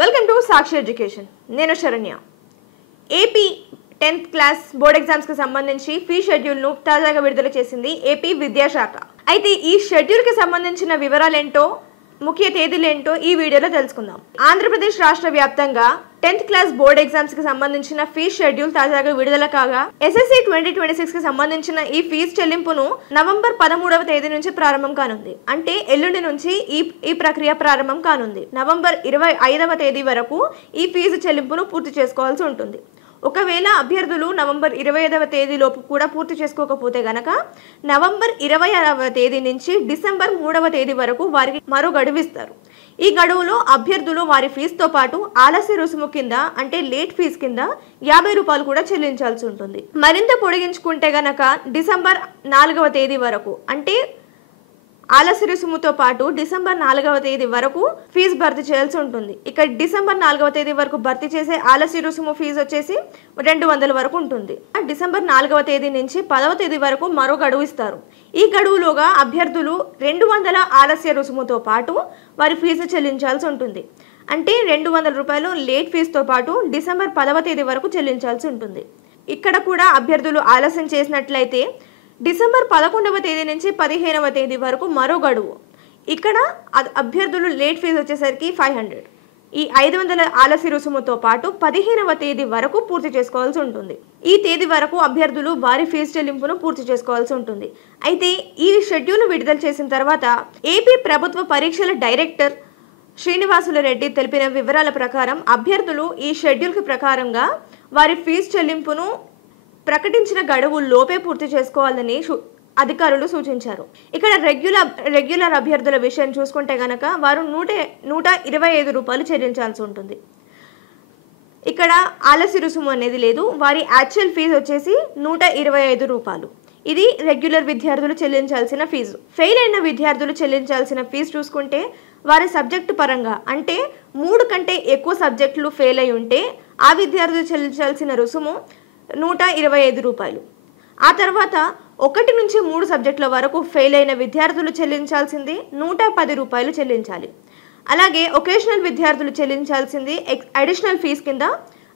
Welcome to Sakshi education. నేను Saranya. AP 10th class board exams కి సంబంధించి ఫీ షెడ్యూల్ ను తాజాగా విడుదల చేసింది ఏపీ విద్యాశాఖ. అయితే ఈ షెడ్యూల్ కి సంబంధించిన వివరాలు ఏంటో, ముఖ్య తేదీలు ఏంటో ఈ వీడియోలో తెలుసుకుందాం. ఆంధ్రప్రదేశ్ రాష్ట్ర వ్యాప్తంగా 10th క్లాస్ బోర్డ్ ఎగ్జామ్స్ కి సంబంధించిన ఫీ షెడ్యూల్ తాజాగా విడుదల కాగా ఎస్ఎస్సి 2026 కి సంబంధించిన ఈ ఫీజు చెల్లింపును నవంబర్ 13వ తేదీ నుంచి ప్రారంభం కానుంది. అంటే ఎల్లుండి నుంచి ఈ ప్రక్రియ ప్రారంభం కానుంది. నవంబర్ 25వ తేదీ వరకు ఈ ఫీజు చెల్లింపును పూర్తి చేసుకోవాల్సి ఉంటుంది. ఒకవేళ అభ్యర్థులు నవంబర్ 25వ తేదీలోపు కూడా పూర్తి చేసుకోకపోతే గనక నవంబర్ 26వ తేదీ నుంచి డిసెంబర్ 3వ తేదీ వరకు వారికి మరో గడువు ఇస్తారు. ఈ గడువులో అభ్యర్థులు వారి ఫీజుతో పాటు ఆలస్య రుసుము కింద అంటే లేట్ ఫీజు కింద 50 రూపాయలు కూడా చెల్లించాల్సి ఉంటుంది. మరింత పొడిగించుకుంటే గనక డిసెంబర్ 4వ తేదీ వరకు అంటే ఆలస్య రుసుముతో పాటు డిసెంబర్ 4వ తేదీ వరకు ఫీజు భర్తీ చేయాల్సి ఉంటుంది. ఇక డిసెంబర్ 4వ తేదీ వరకు భర్తీ చేసే ఆలస్య రుసుము ఫీజు వచ్చేసి 200 వరకు ఉంటుంది. డిసెంబర్ 4వ తేదీ నుంచి 10వ తేదీ వరకు మరో గడువు ఇస్తారు. ఈ గడువులోగా అభ్యర్థులు 200 ఆలస్య రుసుముతో పాటు వారి ఫీజు చెల్లించాల్సి ఉంటుంది. అంటే 200 రూపాయలు లేట్ ఫీజుతో పాటు డిసెంబర్ 10వ తేదీ వరకు చెల్లించాల్సి ఉంటుంది. ఇక్కడ కూడా అభ్యర్థులు ఆలస్యం చేసినట్లయితే డిసెంబర్ 11వ తేదీ నుంచి 15వ తేదీ వరకు మరో గడువు. ఇక్కడ అభ్యర్థులు లేట్ ఫీజు వచ్చేసరికి 500. ఈ 500 ఆలస్య రుసుముతో పాటు 15వ తేదీ వరకు పూర్తి చేసుకోవాల్సి ఉంటుంది. ఈ తేదీ వరకు అభ్యర్థులు వారి ఫీజు చెల్లింపును పూర్తి చేసుకోవాల్సి ఉంటుంది. అయితే ఈ షెడ్యూల్ విడుదల చేసిన తర్వాత ఏపీ ప్రభుత్వ పరీక్షల డైరెక్టర్ శ్రీనివాసులు రెడ్డి తెలిపిన వివరాల ప్రకారం అభ్యర్థులు ఈ షెడ్యూల్ ప్రకారంగా వారి ఫీజు చెల్లింపును ప్రకటించిన గడువు లోపే పూర్తి చేసుకోవాలని అధికారులు సూచించారు. ఇక్కడ రెగ్యులర్ అభ్యర్థుల విషయం చూసుకుంటే గనక వారు 125 రూపాయలు చెల్లించాల్సి ఉంటుంది. ఇక్కడ ఆలస్య రుసుము అనేది లేదు. వారి యాక్చువల్ ఫీజు వచ్చేసి 125 రూపాయలు. ఇది రెగ్యులర్ విద్యార్థులు చెల్లించాల్సిన ఫీజు. ఫెయిల్ అయిన విద్యార్థులు చెల్లించాల్సిన ఫీజు చూసుకుంటే వారి సబ్జెక్టు పరంగా అంటే 3 కంటే ఎక్కువ సబ్జెక్టులు ఫెయిల్ అయి ఉంటే ఆ విద్యార్థులు చెల్లించాల్సిన రుసుము 125 రూపాయలు. ఆ తర్వాత 1 నుంచి 3 సబ్జెక్టుల వరకు ఫెయిల్ అయిన విద్యార్థులు చెల్లించాల్సింది 110 రూపాయలు చెల్లించాలి. అలాగే ఒకేషనల్ విద్యార్థులు చెల్లించాల్సింది అడిషనల్ ఫీజు కింద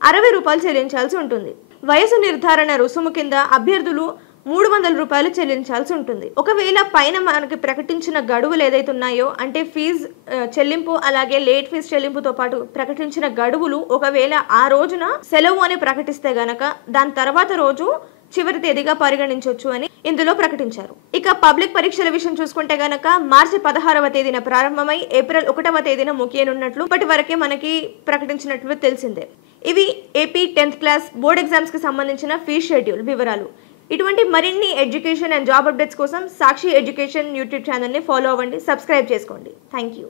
60 రూపాయలు చెల్లించాల్సి ఉంటుంది. వయసు నిర్ధారణ రుసుము కింద అభ్యర్థులు 300 రూపాయలు చెల్లించాల్సి ఉంటుంది. ఒకవేళ పైన మనకి ప్రకటించిన గడువులు ఏదైతే ఉన్నాయో అంటే ఫీజు చెల్లింపు అలాగే లేట్ ఫీజు చెల్లింపుతో పాటు ప్రకటించిన గడువులు ఒకవేళ ఆ రోజున సెలవు అని ప్రకటిస్తే గనక దాని తర్వాత రోజు చివరి తేదీగా పరిగణించవచ్చు అని ఇందులో ప్రకటించారు. ఇక పబ్లిక్ పరీక్షల విషయం చూసుకుంటే గనక మార్చి 16వ తేదీన ప్రారంభమై ఏప్రిల్ 1వ తేదీన ముగియనున్నట్లు ఇప్పటి వరకే మనకి ప్రకటించినట్లు తెలిసిందే. ఇవి AP 10th class board exams కి సంబంధించిన ఫీ షెడ్యూల్ వివరాలు. ఇటువంటి మరిన్ని ఎడ్యుకేషన్ అండ్ జాబ్ అప్డేట్స్ కోసం సాక్షి ఎడ్యుకేషన్ యూట్యూబ్ ఛానల్ని ఫాలో అవ్వండి, సబ్స్క్రైబ్ చేసుకోండి. Thank you.